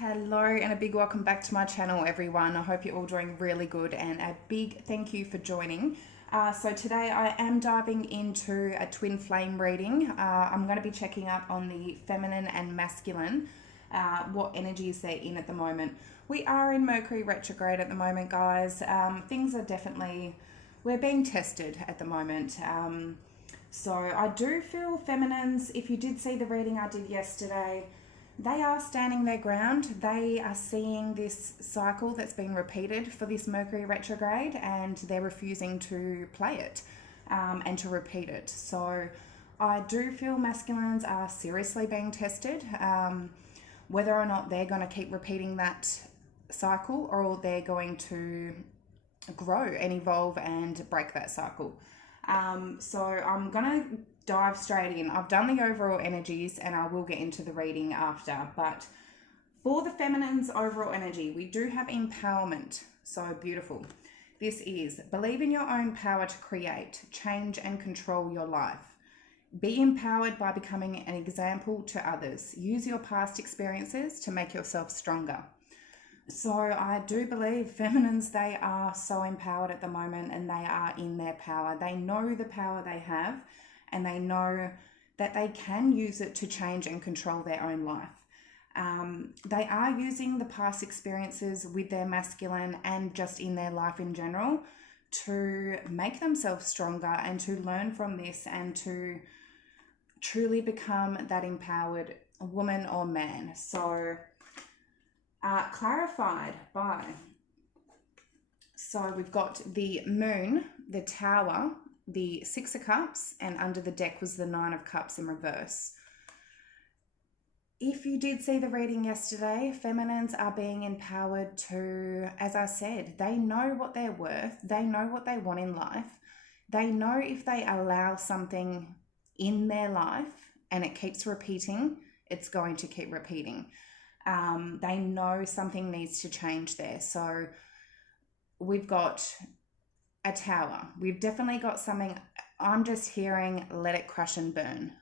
Hello and a big welcome back to my channel, everyone. I hope you're all doing really good and a big thank you for joining. So today I am diving into a twin flame reading. I'm going to be checking up on the feminine and masculine, what energies they're in at the moment. We are in Mercury retrograde at the moment, guys. Things are definitely, we're being tested at the moment. So I do feel feminines, if you did see the reading I did yesterday, they are standing their ground. They are seeing this cycle that's been repeated for this Mercury retrograde and they're refusing to play it and to repeat it. So I do feel masculines are seriously being tested, whether or not they're going to keep repeating that cycle or they're going to grow and evolve and break that cycle. So I'm going to dive straight in. I've done the overall energies and I will get into the reading after, but for the feminine's overall energy, we do have empowerment. So beautiful. This is believe in your own power to create, change and control your life. Be empowered by becoming an example to others. Use your past experiences to make yourself stronger. So I do believe feminines, they are so empowered at the moment and they are in their power. They know the power they have and they know that they can use it to change and control their own life. They are using the past experiences with their masculine and just in their life in general to make themselves stronger and to learn from this and to truly become that empowered woman or man. So clarified by, so we've got the moon, the tower, the Six of Cups, and under the deck was the Nine of Cups in reverse. If you did see the reading yesterday, feminines are being empowered to, as I said, they know what they're worth. They know what they want in life. They know if they allow something in their life and it keeps repeating, it's going to keep repeating. They know something needs to change there. So we've got a tower. We've definitely got something. I'm just hearing let it crash and burn.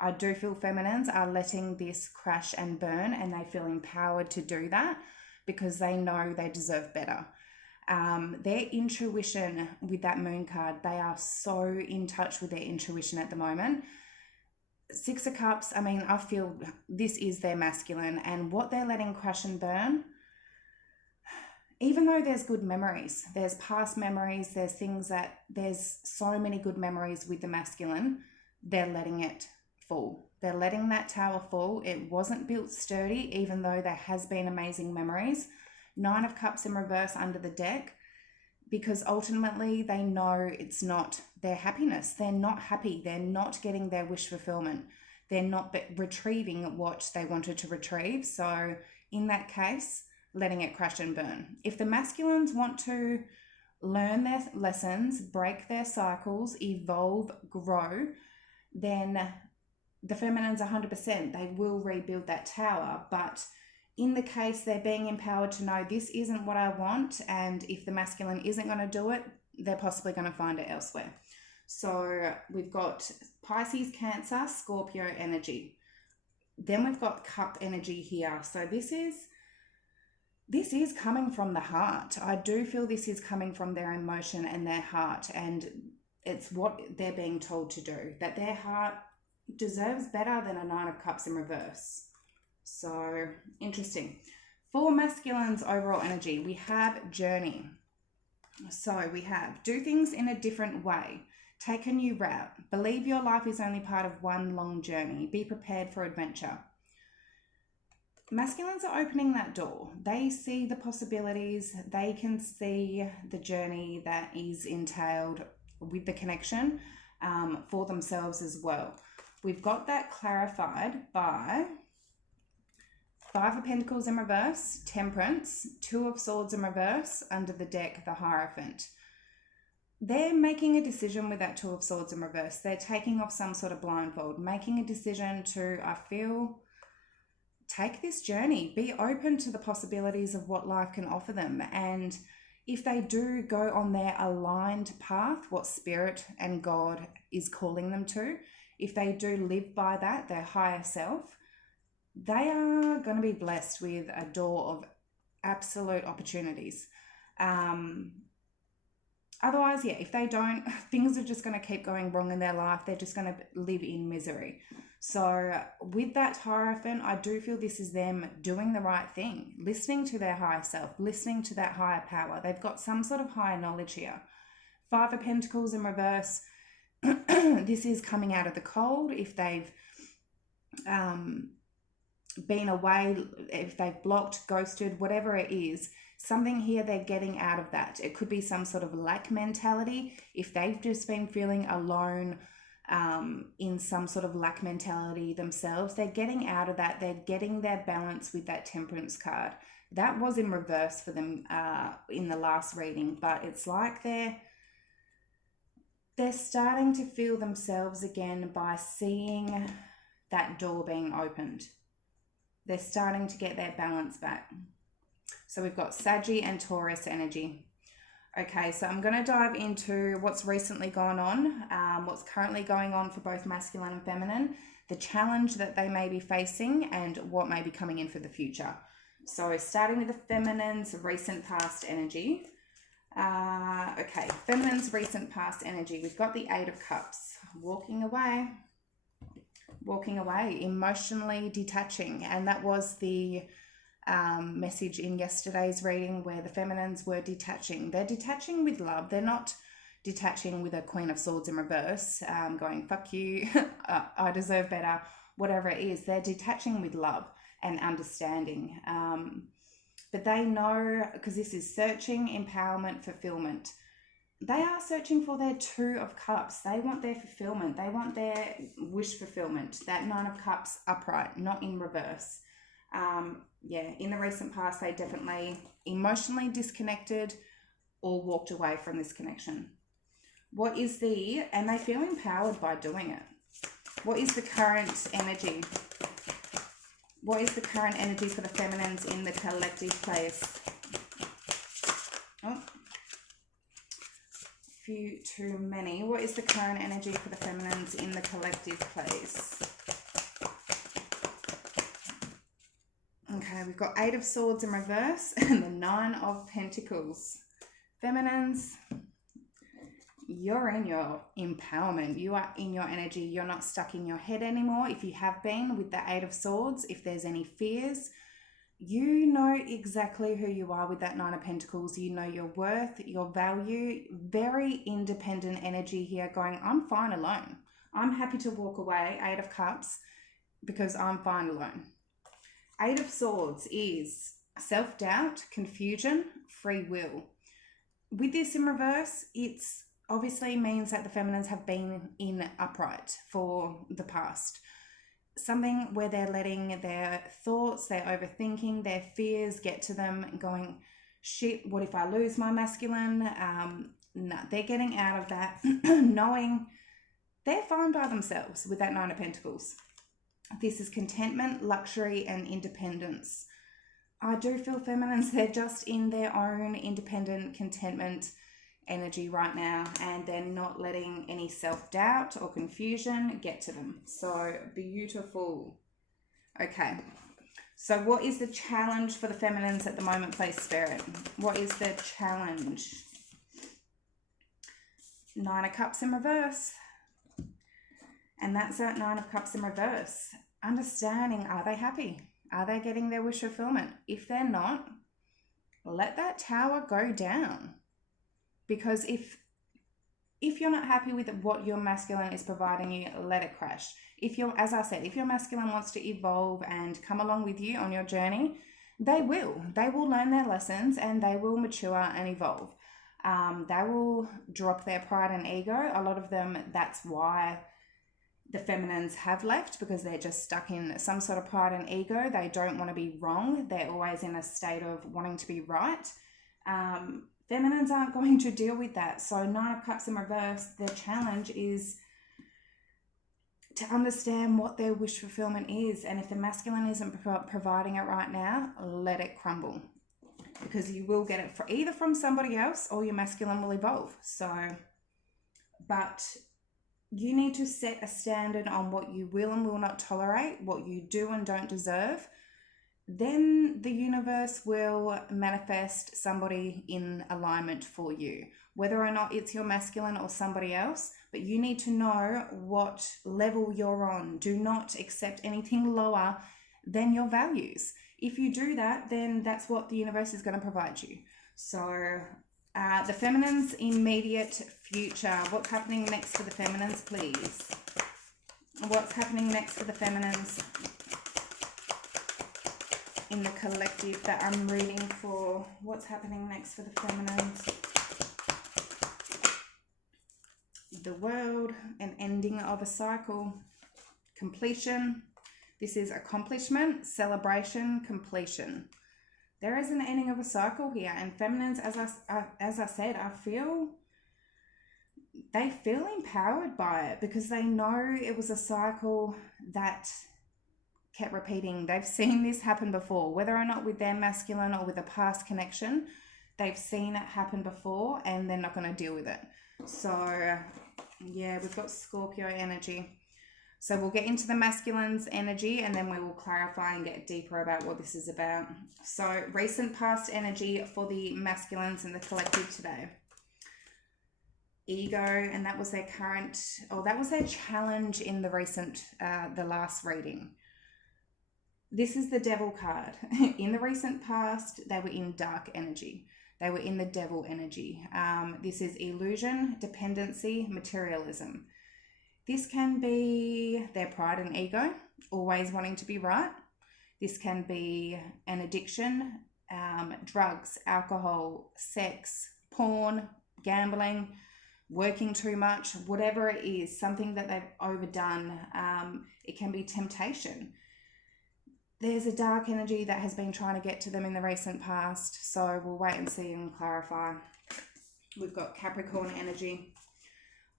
I do feel feminines are letting this crash and burn and they feel empowered to do that because they know they deserve better. Their intuition with that moon card, they are so in touch with their intuition at the moment. Six of Cups, I mean, I feel this is their masculine and what they're letting crash and burn, even though there's good memories, there's past memories, there's so many good memories with the masculine, they're letting it fall. They're letting that tower fall. It wasn't built sturdy, even though there has been amazing memories. Nine of Cups in reverse under the deck, because ultimately they know it's not their happiness. They're not happy. They're not getting their wish fulfillment. They're not retrieving what they wanted to retrieve. So in that case, letting it crash and burn. If the masculines want to learn their lessons, break their cycles, evolve, grow, then the feminines 100%, they will rebuild that tower. But in the case they're being empowered to know this isn't what I want, and if the masculine isn't going to do it, they're possibly going to find it elsewhere. So we've got Pisces, Cancer, Scorpio energy. Then we've got Cup energy here. So this is coming from the heart. I do feel this is coming from their emotion and their heart, and it's what they're being told to do, that their heart deserves better than a Nine of Cups in reverse. So interesting. For masculine's overall energy, we have journey. So we have do things in a different way. Take a new route. Believe your life is only part of one long journey. Be prepared for adventure. Masculines are opening that door. They see the possibilities. They can see the journey that is entailed with the connection for themselves as well. We've got that clarified by Five of Pentacles in reverse, Temperance, Two of Swords in reverse, under the deck, the Hierophant. They're making a decision with that Two of Swords in reverse. They're taking off some sort of blindfold, making a decision to, I feel, take this journey, be open to the possibilities of what life can offer them. And if they do go on their aligned path, what Spirit and God is calling them to, if they do live by that, their higher self, they are going to be blessed with a door of absolute opportunities. Um, Otherwise, yeah, if they don't, things are just going to keep going wrong in their life. They're just going to live in misery. So, with that Hierophant, I do feel this is them doing the right thing, listening to their higher self, listening to that higher power. They've got some sort of higher knowledge here. Five of Pentacles in reverse. This is coming out of the cold. If they've been away, if they've blocked, ghosted, whatever it is, something here they're getting out of that. It could be some sort of lack mentality. If they've just been feeling alone, in some sort of lack mentality themselves, they're getting out of that. They're getting their balance with that Temperance card. That was in reverse for them in the last reading, but it's like they're starting to feel themselves again by seeing that door being opened. They're starting to get their balance back. So we've got Saggy and Taurus energy. Okay, so I'm going to dive into what's recently gone on, what's currently going on for both masculine and feminine, the challenge that they may be facing, and what may be coming in for the future. So starting with the feminine's recent past energy. Okay, feminine's recent past energy. We've got the Eight of Cups. Walking away, emotionally detaching. And that was the message in yesterday's reading where the feminines were detaching. They're detaching with love. They're not detaching with a Queen of Swords in reverse, going, fuck you, I deserve better, whatever it is. They're detaching with love and understanding. But they know, because this is searching, empowerment, fulfillment. They are searching for their Two of Cups. They want their fulfillment. They want their wish fulfillment. That Nine of Cups upright, not in reverse. In the recent past, they definitely emotionally disconnected or walked away from this connection. And they feel empowered by doing it. What is the current energy? What is the current energy for the feminines in the collective place? Oh, few too many. What is the current energy for the feminines in the collective place? Okay, we've got Eight of Swords in reverse and the Nine of Pentacles. Feminines, you're in your empowerment. You are in your energy. You're not stuck in your head anymore. If you have been with the Eight of Swords, if there's any fears, you know exactly who you are with that Nine of Pentacles. You know your worth, your value. Very independent energy here going, I'm fine alone. I'm happy to walk away, Eight of Cups, because I'm fine alone. Eight of Swords is self-doubt, confusion, free will. With this in reverse, it's obviously means that the feminines have been in upright for the past. Something where they're letting their thoughts, their overthinking, their fears get to them and going, shit, what if I lose my masculine? No, they're getting out of that, knowing they're fine by themselves with that Nine of Pentacles. This is contentment, luxury, and independence. I do feel feminines, they're just in their own independent contentment energy right now, and they're not letting any self-doubt or confusion get to them. So beautiful. Okay, so what is the challenge for the feminines at the moment, please, Spirit? What is the challenge? Nine of Cups in reverse. And that's that Nine of Cups in reverse. Understanding, are they happy? Are they getting their wish fulfillment? If they're not, let that tower go down. Because if you're not happy with what your masculine is providing you, let it crash. If your masculine wants to evolve and come along with you on your journey, they will. They will learn their lessons and they will mature and evolve. They will drop their pride and ego. A lot of them, that's why the feminines have left, because they're just stuck in some sort of pride and ego. They don't want to be wrong. They're always in a state of wanting to be right. Feminines aren't going to deal with that. So Nine of Cups in reverse, the challenge is to understand what their wish fulfillment is. And if the masculine isn't providing it right now, let it crumble. Because you will get it either from somebody else or your masculine will evolve. So, but you need to set a standard on what you will and will not tolerate, what you do and don't deserve. Then the universe will manifest somebody in alignment for you, whether or not it's your masculine or somebody else. But you need to know what level you're on. Do not accept anything lower than your values. If you do that, then that's what the universe is going to provide you. So the feminine's immediate future. What's happening next for the feminines, please? What's happening next for the feminines in the collective that I'm reading for? What's happening next for the feminines? The world, an ending of a cycle, completion. This is accomplishment, celebration, completion. There is an ending of a cycle here, and feminines, as I said, they feel empowered by it because they know it was a cycle that kept repeating. They've seen this happen before, whether or not with their masculine or with a past connection. They've seen it happen before, and they're not going to deal with it. So yeah, we've got Scorpio energy. So we'll get into the masculine's energy, and then we will clarify and get deeper about what this is about. So recent past energy for the masculines in the collective today. Ego, and that was their that was their challenge in the recent, the last reading. This is the Devil card. In the recent past, they were in dark energy. They were in the devil energy. This is illusion, dependency, materialism. This can be their pride and ego, always wanting to be right. This can be an addiction, drugs, alcohol, sex, porn, gambling, working too much, whatever it is, something that they've overdone. It can be temptation. There's a dark energy that has been trying to get to them in the recent past, so we'll wait and see and clarify. We've got Capricorn energy.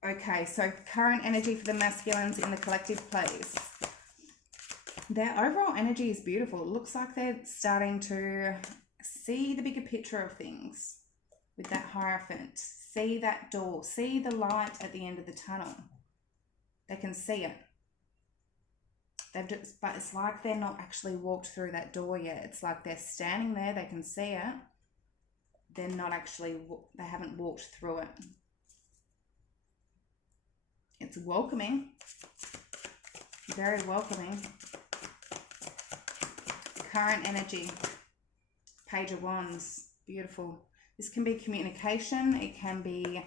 Okay, so current energy for the masculines in the collective, please. Their overall energy is beautiful. It looks like they're starting to see the bigger picture of things with that Hierophant. See that door. See the light at the end of the tunnel. They can see it. But it's like they're not actually walked through that door yet. It's like they're standing there. They can see it. They're not actually, they haven't walked through it. It's welcoming, very welcoming. Current energy, Page of Wands, beautiful. This can be communication. It can be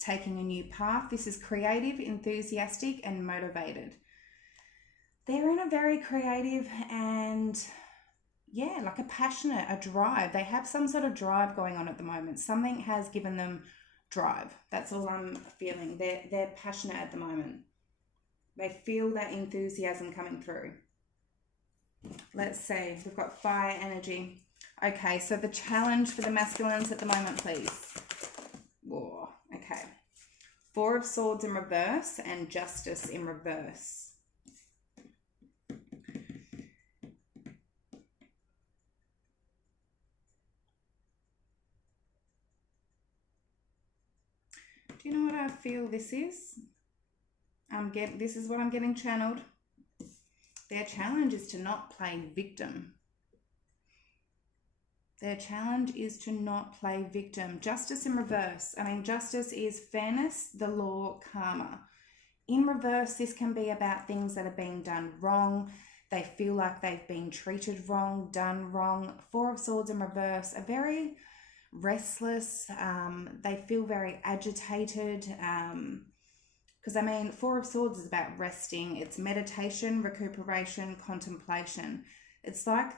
taking a new path. This is creative, enthusiastic, and motivated. They're in a very creative and, yeah, like a passionate, a drive. They have some sort of drive going on at the moment. Something has given them drive. That's all I'm feeling. They're passionate at the moment. They feel that enthusiasm coming through. Let's see. We've got fire energy. Okay, so the challenge for the masculines at the moment, please. Whoa, okay. Four of Swords in reverse and Justice in reverse. Do you know what I feel this is? This is what I'm getting channeled. Their challenge is to not play victim. Their challenge is to not play victim. Justice in reverse. I mean, justice is fairness, the law, karma. In reverse, this can be about things that are being done wrong. They feel like they've been treated wrong, done wrong. Four of Swords in reverse are very restless. They feel very agitated. Because I mean, Four of Swords is about resting. It's meditation, recuperation, contemplation. It's like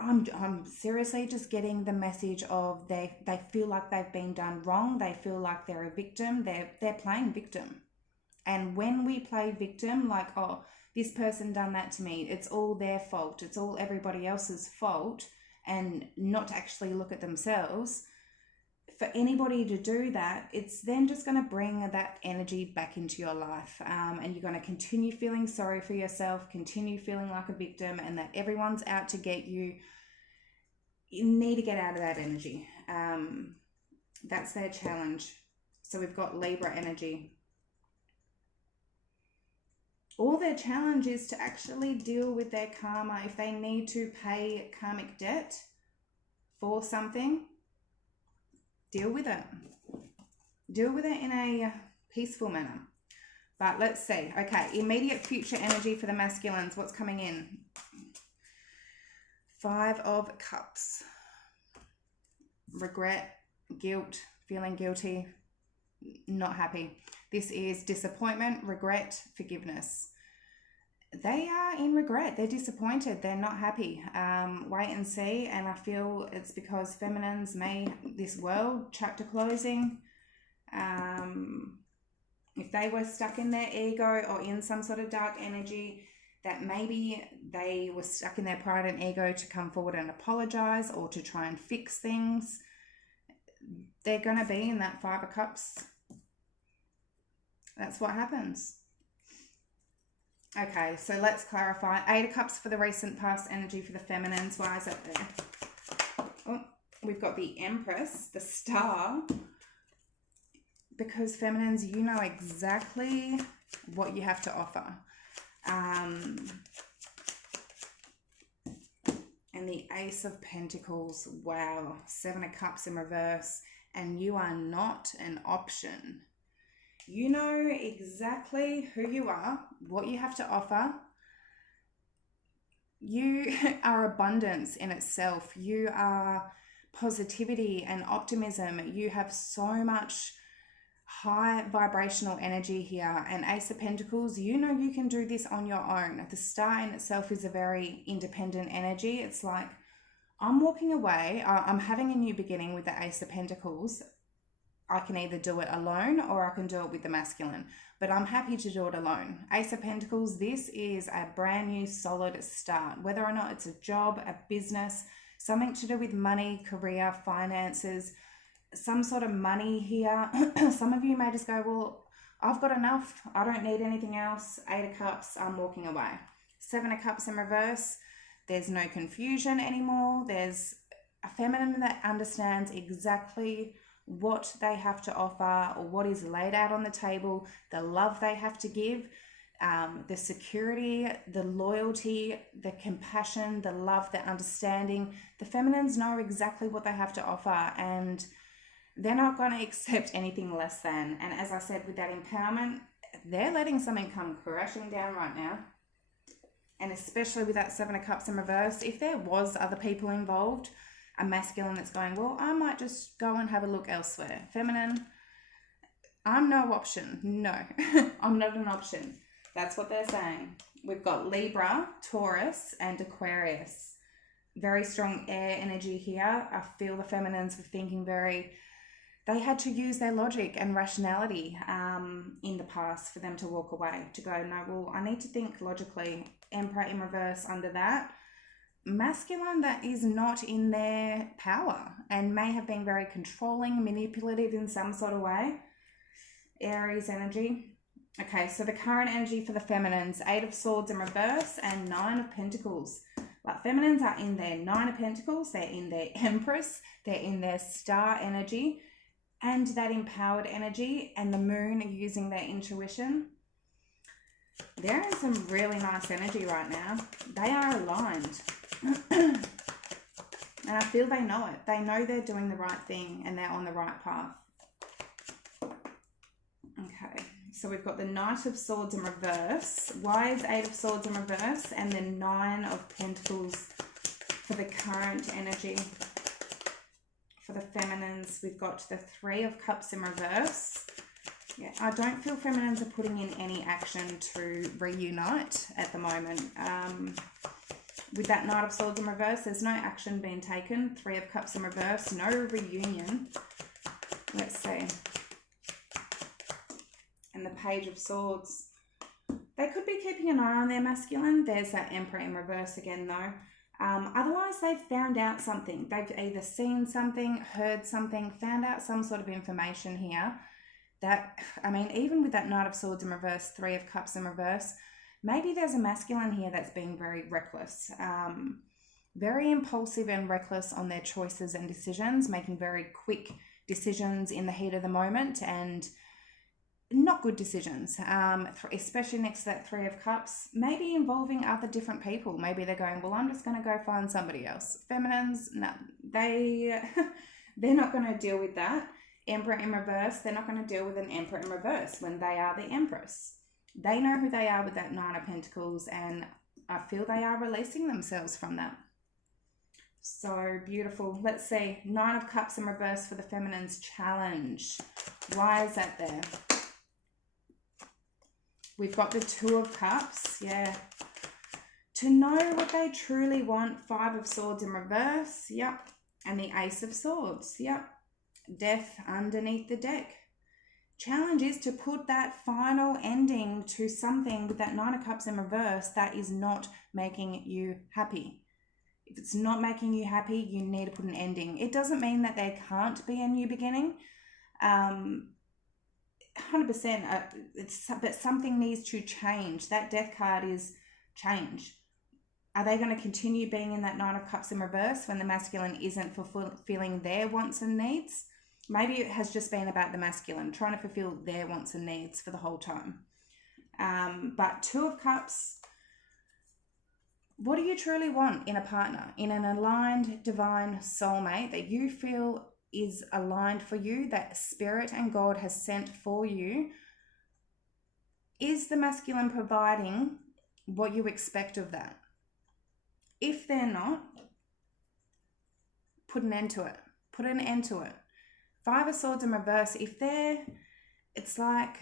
I'm seriously just getting the message of they feel like they've been done wrong. They feel like they're a victim. They're playing victim. And when we play victim, like, oh, this person done that to me, it's all their fault. It's all everybody else's fault, and not to actually look at themselves. For anybody to do that, it's then just going to bring that energy back into your life. And you're going to continue feeling sorry for yourself, continue feeling like a victim, and that everyone's out to get you. You need to get out of that energy. That's their challenge. So we've got Libra energy. All their challenge is to actually deal with their karma. If they need to pay karmic debt for something, deal with it. Deal with it in a peaceful manner. But let's see. Okay, immediate future energy for the masculines. What's coming in? 5 of Cups. Regret, guilt, feeling guilty, not happy. This is disappointment, regret, forgiveness. They are in regret. They're disappointed. They're not happy. Wait and see. And I feel it's because feminines this world chapter closing. If they were stuck in their ego or in some sort of dark energy, that maybe they were stuck in their pride and ego to come forward and apologize or to try and fix things, they're going to be in that 5 of Cups. That's what happens. Okay, so let's clarify. 8 of Cups for the recent past energy for the feminines. Why is it there? Oh, we've got the Empress, the Star. Because feminines, you know exactly what you have to offer. And the Ace of Pentacles. Wow. 7 of Cups in reverse. And you are not an option. You know exactly who you are, what you have to offer. You are abundance in itself. You are positivity and optimism. You have so much high vibrational energy here. And Ace of Pentacles, you know you can do this on your own. The Star in itself is a very independent energy. It's like, I'm walking away. I'm having a new beginning with the Ace of Pentacles. I can either do it alone or I can do it with the masculine, but I'm happy to do it alone. Ace of Pentacles, this is a brand new solid start, whether or not it's a job, a business, something to do with money, career, finances, some sort of money here. Some of you may just go, well, I've got enough. I don't need anything else. 8 of Cups, I'm walking away. 7 of Cups in reverse. There's no confusion anymore. There's a feminine that understands exactly what they have to offer or what is laid out on the table, the love they have to give, the security, the loyalty, the compassion, the love, the understanding. The feminines know exactly what they have to offer, and they're not going to accept anything less than. And as I said, with that empowerment, they're letting something come crashing down right now. And especially with that 7 of Cups in reverse, if there was other people involved, a masculine that's going, well, I might just go and have a look elsewhere. Feminine, I'm no option. No, I'm not an option. That's what they're saying. We've got Libra, Taurus, and Aquarius. Very strong air energy here. I feel the feminines were thinking they had to use their logic and rationality in the past for them to walk away, to go, no, well, I need to think logically. Emperor in reverse under that. Masculine that is not in their power and may have been very controlling, manipulative in some sort of way. Aries energy. Okay, so the current energy for the feminines, 8 of Swords in reverse and 9 of Pentacles. But feminines are in their 9 of Pentacles, they're in their Empress, they're in their Star energy and that empowered energy, and the Moon using their intuition. They're in some really nice energy right now. They are aligned. And I feel they know it. They know they're doing the right thing and they're on the right path. Okay, so we've got the Knight of Swords in reverse. Why is 8 of Swords in reverse? And the 9 of Pentacles for the current energy. For the feminines, we've got the 3 of Cups in reverse. Yeah, I don't feel feminines are putting in any action to reunite at the moment. With that Knight of Swords in reverse, there's no action being taken. 3 of Cups in reverse, no reunion. Let's see. And the Page of Swords. They could be keeping an eye on their masculine. There's that Emperor in reverse again though. Otherwise, they've found out something. They've either seen something, heard something, found out some sort of information here. That, I mean, even with that Knight of Swords in reverse, 3 of Cups in reverse, maybe there's a masculine here that's being very reckless, very impulsive and reckless on their choices and decisions, making very quick decisions in the heat of the moment. And not good decisions, especially next to that Three of Cups, maybe involving other different people. Maybe they're going, well, I'm just going to go find somebody else. Feminines, no, they're not going to deal with that. Emperor in reverse, they're not going to deal with an Emperor in reverse when they are the Empress. They know who they are with that Nine of Pentacles, and I feel they are releasing themselves from that. So beautiful. Let's see. Nine of Cups in reverse for the Feminine's challenge. Why is that there? We've got the Two of Cups. Yeah. To know what they truly want. Five of Swords in reverse. Yep. And the Ace of Swords. Yep. Death underneath the deck. Challenge is to put that final ending to something with that Nine of Cups in reverse that is not making you happy. If it's not making you happy, you need to put an ending. It doesn't mean that there can't be a new beginning. 100%, but something needs to change. That Death card is change. Are they going to continue being in that Nine of Cups in reverse when the masculine isn't fulfilling their wants and needs? Maybe it has just been about the masculine trying to fulfill their wants and needs for the whole time. But Two of Cups, what do you truly want in a partner, in an aligned divine soulmate that you feel is aligned for you, that Spirit and God has sent for you? Is the masculine providing what you expect of that? If they're not, put an end to it. Put an end to it. Five of Swords in reverse, it's like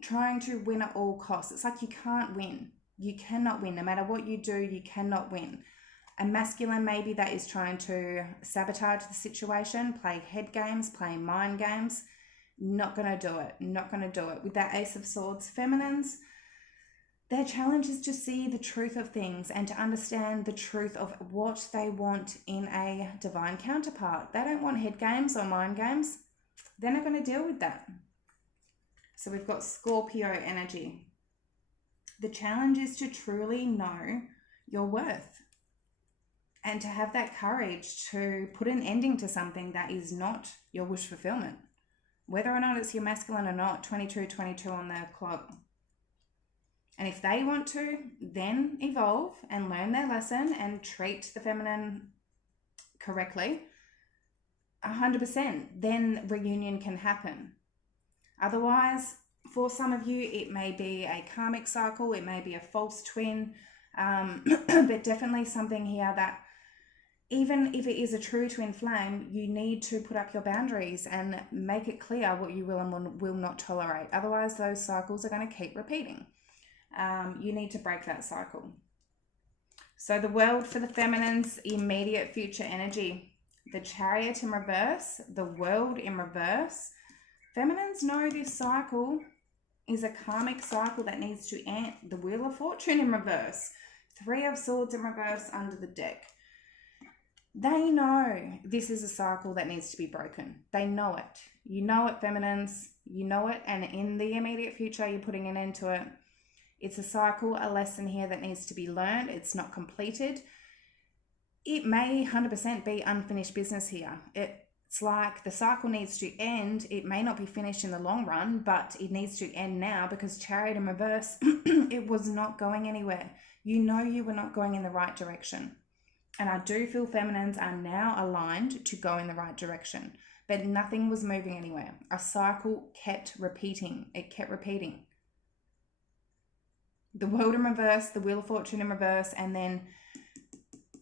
trying to win at all costs. It's like you can't win. You cannot win. No matter what you do, you cannot win. A masculine maybe that is trying to sabotage the situation, play head games, play mind games. Not going to do it. Not going to do it. With that Ace of Swords, feminines, their challenge is to see the truth of things and to understand the truth of what they want in a divine counterpart. They don't want head games or mind games. They're not going to deal with that. So we've got Scorpio energy. The challenge is to truly know your worth and to have that courage to put an ending to something that is not your wish fulfillment. Whether or not it's your masculine or not, 22 on the clock. And if they want to, then evolve and learn their lesson and treat the feminine correctly, 100%, then reunion can happen. Otherwise, for some of you, it may be a karmic cycle, it may be a false twin, but definitely something here that even if it is a true twin flame, you need to put up your boundaries and make it clear what you will and will not tolerate. Otherwise, those cycles are going to keep repeating. You need to break that cycle. So the World for the feminine's immediate future energy. The Chariot in reverse, the World in reverse. Feminines know this cycle is a karmic cycle that needs to end. The Wheel of Fortune in reverse. Three of Swords in reverse under the deck. They know this is a cycle that needs to be broken. They know it. You know it, feminines. You know it. And in the immediate future, you're putting an end to it. It's a cycle, a lesson here that needs to be learned. It's not completed. It may 100% be unfinished business here. It's like the cycle needs to end. It may not be finished in the long run, but it needs to end now because Chariot in reverse, it was not going anywhere. You know you were not going in the right direction. And I do feel feminines are now aligned to go in the right direction, but nothing was moving anywhere. A cycle kept repeating. It kept repeating. The World in reverse, the Wheel of Fortune in reverse, and then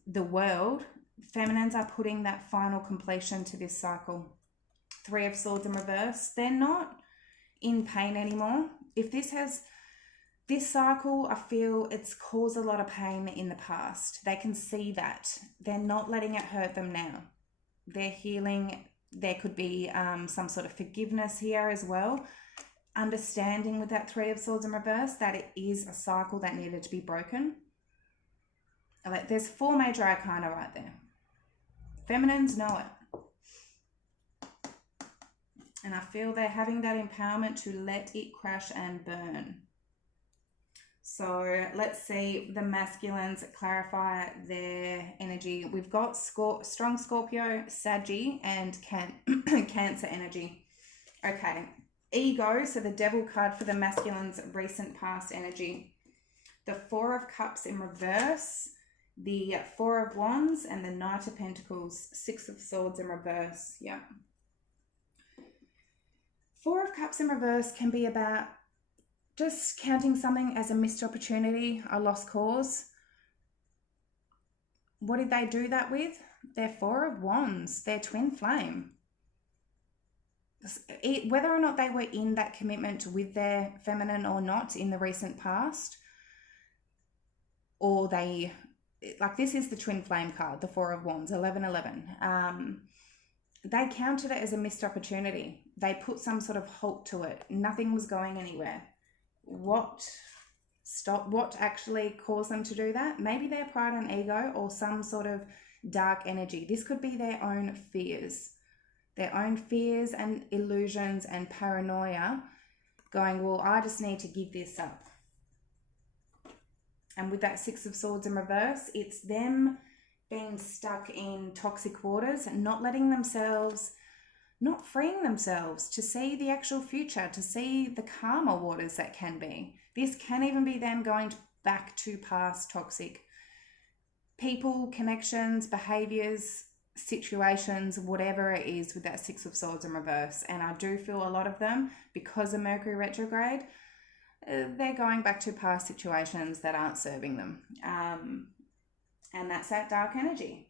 the World. Feminines are putting that final completion to this cycle. Three of Swords in reverse. They're not in pain anymore. If this cycle, I feel it's caused a lot of pain in the past. They can see that. They're not letting it hurt them now. They're healing. There could be some sort of forgiveness here as well. Understanding with that Three of Swords in reverse that it is a cycle that needed to be broken. Like, there's four major arcana right there. Feminines know it. And I feel they're having that empowerment to let it crash and burn. So let's see the masculines clarify their energy. We've got strong Scorpio, Saggy, and Cancer energy. Okay. ego, so the Devil card for the masculine's recent past energy. The Four of Cups in reverse, the Four of Wands, and the Knight of Pentacles, Six of Swords in reverse. Yeah. Four of Cups in reverse can be about just counting something as a missed opportunity, a lost cause. What did they do that with? Their Four of Wands, their twin flame. Whether or not they were in that commitment with their feminine or not in the recent past, or they, like this is the twin flame card, the Four of Wands, 1111. They counted it as a missed opportunity. They put some sort of halt to it. Nothing was going anywhere. What actually caused them to do that? Maybe their pride and ego, or some sort of dark energy. This could be their own fears and illusions and paranoia, going, well, I just need to give this up. And with that Six of Swords in reverse, it's them being stuck in toxic waters and not letting themselves, not freeing themselves to see the actual future, to see the calmer waters that can be. This can even be them going back to past toxic people, connections, behaviors, situations, whatever it is with that Six of Swords in reverse. And I do feel a lot of them, because of Mercury retrograde, they're going back to past situations that aren't serving them. And that's that dark energy,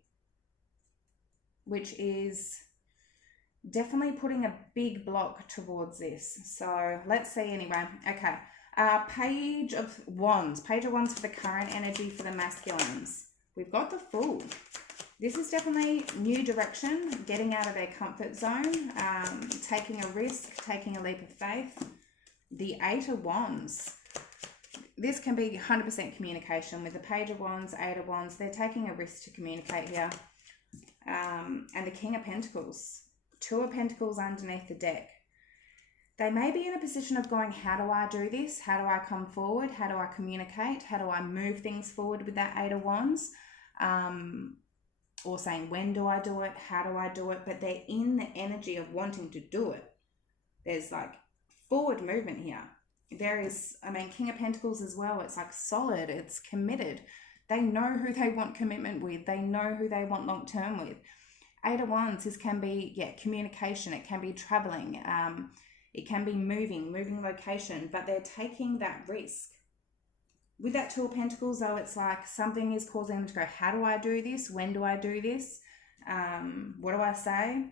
which is definitely putting a big block towards this. So let's see anyway. Okay. Page of Wands for the current energy for the masculines. We've got the Fool. This is definitely new direction, getting out of their comfort zone, taking a risk, taking a leap of faith. The Eight of Wands. This can be 100% communication with the Page of Wands, Eight of Wands. They're taking a risk to communicate here. And the King of Pentacles. Two of Pentacles underneath the deck. They may be in a position of going, how do I do this? How do I come forward? How do I communicate? How do I move things forward with that Eight of Wands? Or saying, when do I do it? How do I do it? But they're in the energy of wanting to do it. There's like forward movement here. There is, King of Pentacles as well. It's like solid. It's committed. They know who they want commitment with. They know who they want long term with. Eight of Wands, this can be, communication. It can be traveling. It can be moving location. But they're taking that risk. With that Two of Pentacles, though, it's like something is causing them to go, how do I do this? When do I do this? What do I say?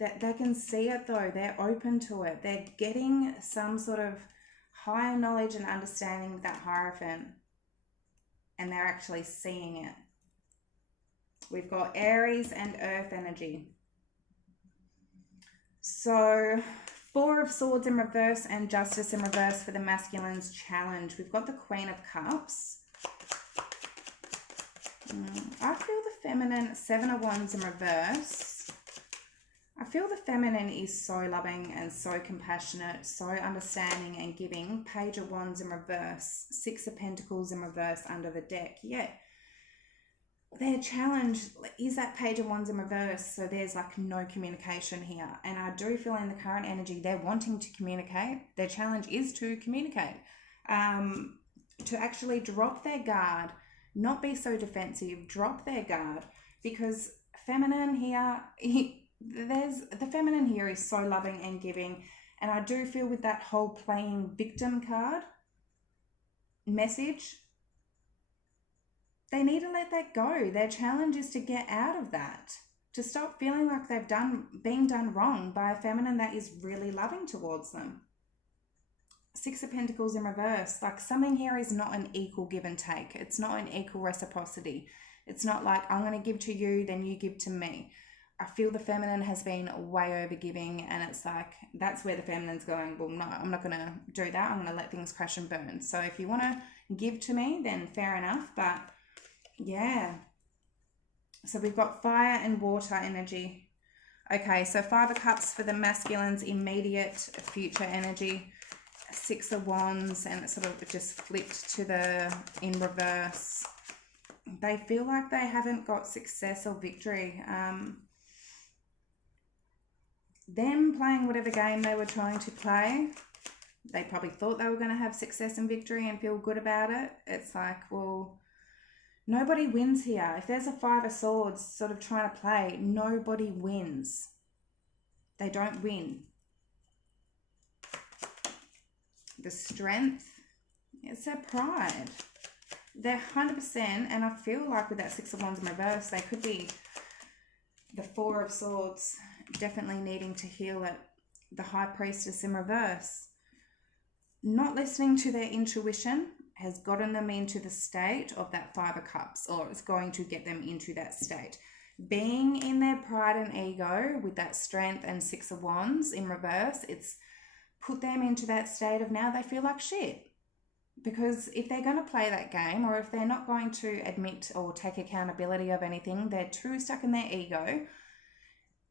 That they can see it, though. They're open to it. They're getting some sort of higher knowledge and understanding of that Hierophant. And they're actually seeing it. We've got Aries and Earth energy. So Four of Swords in reverse and Justice in reverse for the masculine's challenge. We've got the Queen of Cups. I feel the feminine, Seven of Wands in reverse. I feel the feminine is so loving and so compassionate, so understanding and giving. Page of Wands in reverse. Six of Pentacles in reverse under the deck. Yeah. Their challenge is that Page of Wands in reverse, so there's like no communication here. And I do feel in the current energy, they're wanting to communicate. Their challenge is to communicate, to actually drop their guard, not be so defensive, drop their guard, because feminine here, the feminine here is so loving and giving. And I do feel with that whole playing victim card message, they need to let that go. Their challenge is to get out of that, to stop feeling like they've being done wrong by a feminine that is really loving towards them. Six of Pentacles in reverse, like something here is not an equal give and take. It's not an equal reciprocity. It's not like I'm going to give to you, then you give to me. I feel the feminine has been way over giving, and it's like, that's where the feminine's going, well, no, I'm not going to do that. I'm going to let things crash and burn. So if you want to give to me, then fair enough. But yeah. So we've got fire and water energy. Okay, so Five of Cups for the masculine's immediate future energy. Six of Wands, and it's sort of just flipped to the in reverse. They feel like they haven't got success or victory. them playing whatever game they were trying to play, they probably thought they were going to have success and victory and feel good about it. It's like, well, nobody wins here. If there's a Five of Swords sort of trying to play, nobody wins. They don't win. The Strength, it's their pride. They're 100%, and I feel like with that Six of Wands in reverse, they could be the Four of Swords, definitely needing to heal it. The High Priestess in reverse. Not listening to their intuition has gotten them into the state of that Five of Cups, or it's going to get them into that state. Being in their pride and ego with that Strength and Six of Wands in reverse, it's put them into that state of now they feel like shit. Because if they're going to play that game, or if they're not going to admit or take accountability of anything, they're too stuck in their ego,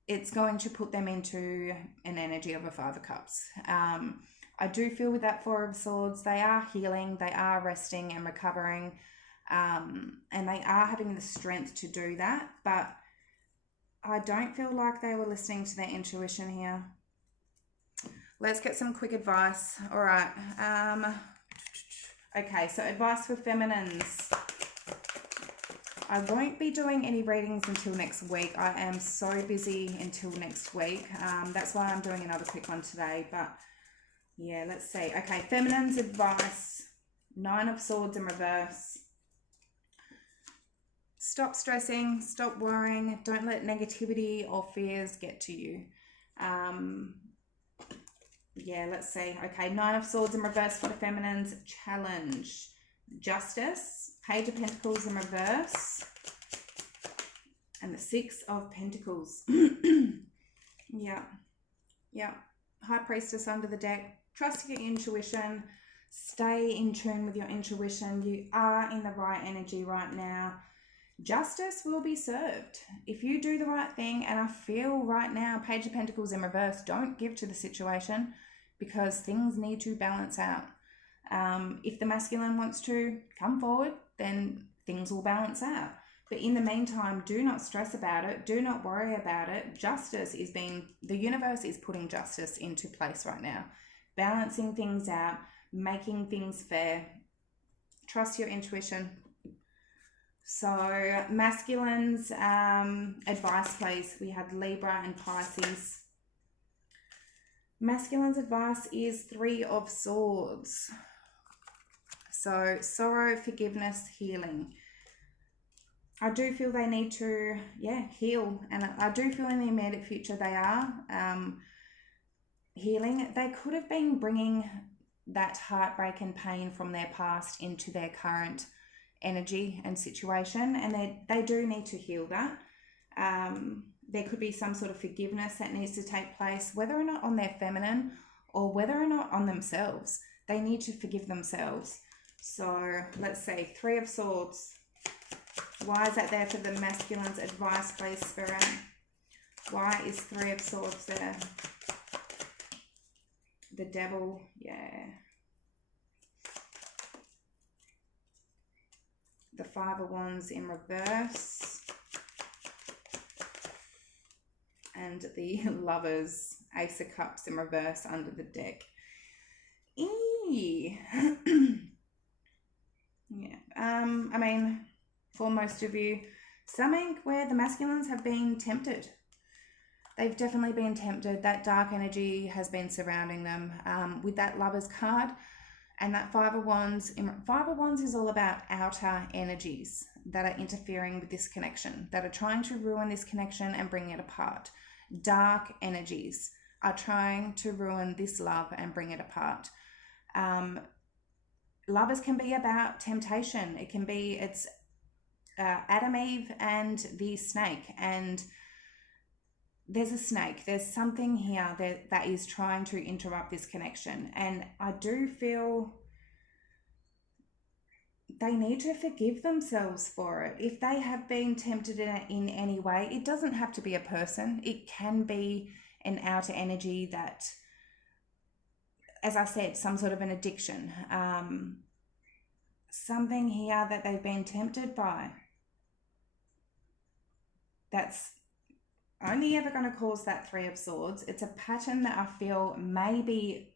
it's going to put them into an energy of a Five of Cups. I do feel with that Four of Swords, they are healing, they are resting and recovering, and they are having the strength to do that, but I don't feel like they were listening to their intuition here. Let's get some quick advice. All right. Okay, so advice for feminines. I won't be doing any readings until next week. I am so busy until next week. That's why I'm doing another quick one today. But yeah, let's see. Okay, feminines advice. Nine of Swords in reverse. Stop stressing. Stop worrying. Don't let negativity or fears get to you. Yeah, let's see. Okay, Nine of Swords in reverse for the feminines. Challenge. Justice. Page of Pentacles in reverse. And the Six of Pentacles. Yeah. High Priestess under the deck. Trust your intuition. Stay in tune with your intuition. You are in the right energy right now. Justice will be served. If you do the right thing, and I feel right now, Page of Pentacles in reverse, don't give to the situation because things need to balance out. If the masculine wants to come forward, then things will balance out. But in the meantime, do not stress about it. Do not worry about it. The universe is putting justice into place right now. Balancing things out, making things fair. Trust your intuition. So masculines, advice please. We had Libra and Pisces. Masculine's advice is Three of Swords. So sorrow, forgiveness, healing. I do feel they need to, heal. And I do feel in the immediate future they are healing. They could have been bringing that heartbreak and pain from their past into their current energy and situation, and they do need to heal that. There could be some sort of forgiveness that needs to take place, whether or not on their feminine or whether or not on themselves. They need to forgive themselves. So let's see, Three of Swords. Why is that there for the masculine's advice, please, Spirit? Why is Three of Swords there? The Devil, yeah. The Five of Wands in reverse. And the Lovers, Ace of Cups in reverse under the deck. Yeah. I mean, for most of you, something where the masculines have been tempted. They've definitely been tempted. That dark energy has been surrounding them. With that Lovers card and that Five of Wands. Five of Wands is all about outer energies that are interfering with this connection, that are trying to ruin this connection and bring it apart. Dark energies are trying to ruin this love and bring it apart. Lovers can be about temptation. It's Adam, Eve, and the snake. And there's a snake. There's something here that is trying to interrupt this connection. And I do feel they need to forgive themselves for it. If they have been tempted in any way, it doesn't have to be a person. It can be an outer energy that, as I said, some sort of an addiction. Something here that they've been tempted by. only ever going to cause that Three of Swords. It's a pattern that I feel may be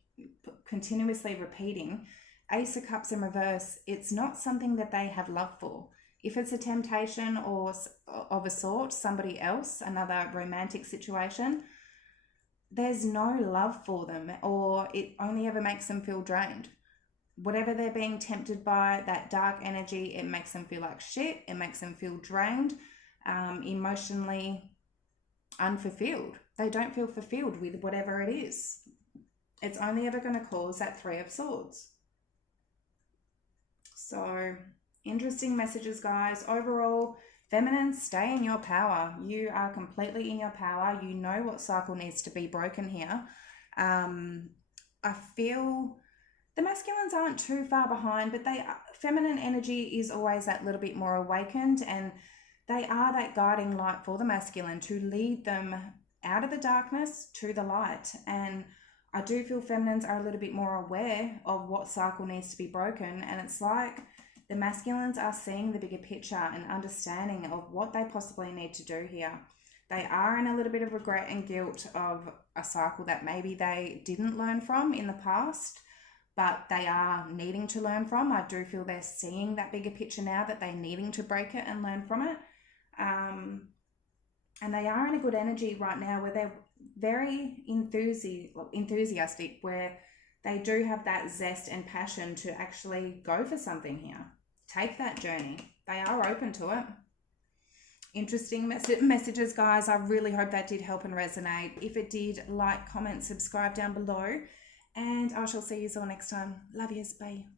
continuously repeating. Ace of Cups in reverse, it's not something that they have love for. If it's a temptation or of a sort, somebody else, another romantic situation, there's no love for them, or it only ever makes them feel drained. Whatever they're being tempted by, that dark energy, it makes them feel like shit. It makes them feel drained, emotionally unfulfilled. They don't feel fulfilled with whatever it is. It's only ever going to cause that Three of Swords. So, interesting messages, guys. Overall, feminine, stay in your power. You are completely in your power. You know what cycle needs to be broken here. I feel the masculines aren't too far behind, but feminine energy is always that little bit more awakened, and they are that guiding light for the masculine to lead them out of the darkness to the light. And I do feel feminines are a little bit more aware of what cycle needs to be broken, and it's like the masculines are seeing the bigger picture and understanding of what they possibly need to do here. They are in a little bit of regret and guilt of a cycle that maybe they didn't learn from in the past, but they are needing to learn from. I do feel they're seeing that bigger picture now, that they're needing to break it and learn from it. And they are in a good energy right now where they're very enthusiastic, where they do have that zest and passion to actually go for something here. Take that journey. They are open to it. Interesting messages, guys. I really hope that did help and resonate. If it did, like, comment, subscribe down below. And I shall see you all next time. Love yous. Bye.